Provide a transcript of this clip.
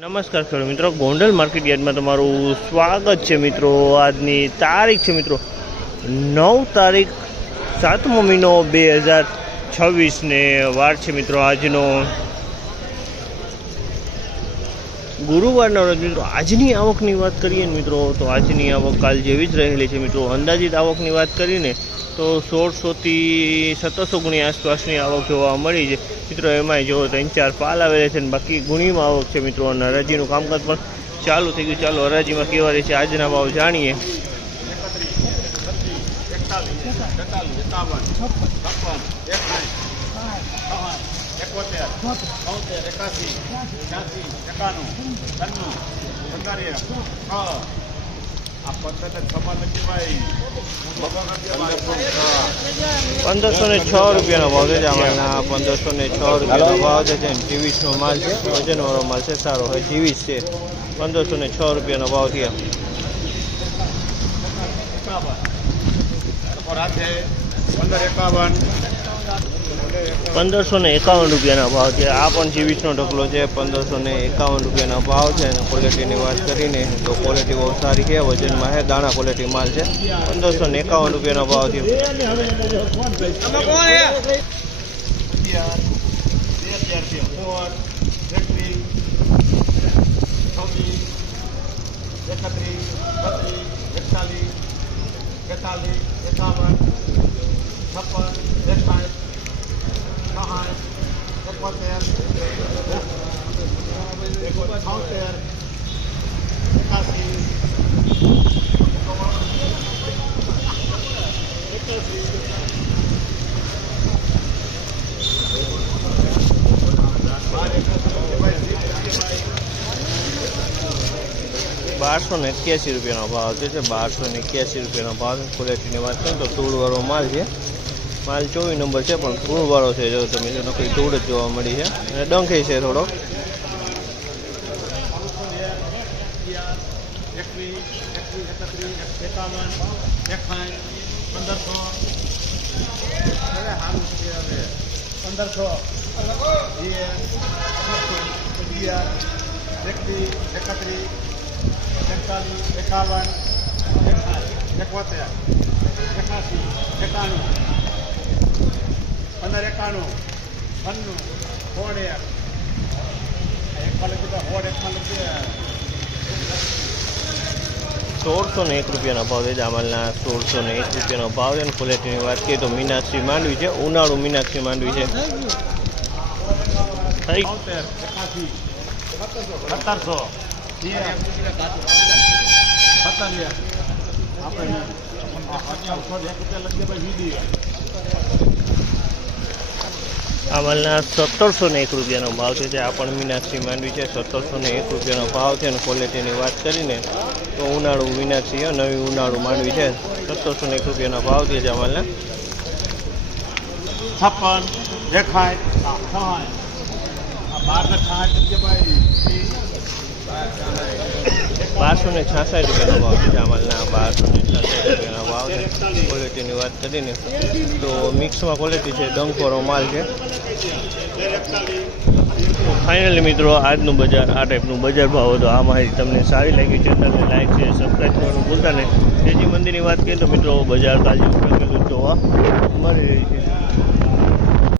નમસ્કાર ખેડૂત મિત્રો, ગોંડલ માર્કેટ યાર્ડમાં તમારું સ્વાગત છે મિત્રો। આજની તારીખ છે મિત્રો 9 તારીખ 7મો મહિનો 2026 ને વાર છે મિત્રો આજનો ગુરુવારના રોજ મિત્રો। આજની આવકની વાત કરીએ ને મિત્રો તો આજની આવક કાલ જેવી જ રહેલી છે મિત્રો। અંદાજિત આવકની વાત કરીને તો 1600 થી 1700 ગુણી આસપાસની આવક જોવા મળી છે મિત્રો। એમાંય જો 3-4 પાલ આવેલા છે ને બાકી ગુણીમાં આવક છે મિત્રો। અને હરાજીનું કામકાજ પણ ચાલુ થઈ ગયું। ચાલો હરાજીમાં કેવા રહે છે આજના ભાવ જાણીએ। ₹1506 રૂપિયાનો ભાવ છે। આમાંના ₹1506 રૂપિયાનો ભાવ છે। જીવીસનો માલ છે, વજનવાળો માલ છે, સારો હોય જીવીસ છે। ₹1506 રૂપિયાનો ભાવ થયા। 1551 રૂપિયાના ભાવ છે। આ પણ જીવીસનો ઢગલો છે। 1551 રૂપિયાના ભાવ છે। અને ક્વોલિટીની વાત કરીને તો ક્વોલિટી બહુ સારી છે, વજનમાં છે, દાણા ક્વોલિટી માલ છે। 1551 રૂપિયાનો ભાવ થયો। ₹1281 રૂપિયાનો ભાવ છે। ₹1281 રૂપિયાનો ભાવ છે। ક્વોલિટીની વાત કરીએ તો ધૂળવાળો માલ છે। માલ 24 નંબર છે પણ ધૂળવાળો છે। જો તમે જો નકરી ધૂળ જ જોવા મળી છે અને ડંખે છે થોડો। ₹1601 રૂપિયાનો ભાવ છે। જામલના ₹1601 રૂપિયાનો ભાવ છે। અને ક્વોલિટીની વાત કરીએ તો મીનાક્ષી માંડવી છે, ઉનાળુ મીનાક્ષી માંડવી છે। 1701 રૂપિયાનો ભાવ છે। આ પણ મીનાક્ષી માંડવી છે। 1701 રૂપિયાનો ભાવ છે। અને ક્વોલિટીની વાત કરીને તો ઉનાળુ મીનાક્ષી છે, નવી ઉનાળુ માંડવી છે। 1701 રૂપિયાનો ભાવ છે જામલના। 1266 રૂપિયાનો ભાવ છે જામલના। 1266 રૂપિયાનો ભાવ છે। ક્વોલિટીની વાત કરીને તો મિક્સમાં ક્વોલિટી છે, ડંખવાળો માલ છે। ફાઇનલી મિત્રો આજનું બજાર આ ટાઈપનું બજાર ભાવ હતો। આ માહિતી તમને સારી લાગી, ચેનલને લાઈક છે, સબસ્ક્રાઈબ કરવાનું ભૂલતા નહીં। તેજી મંદિરની વાત કરીએ તો મિત્રો બજાર કાલે જોવા મળી રહી છે।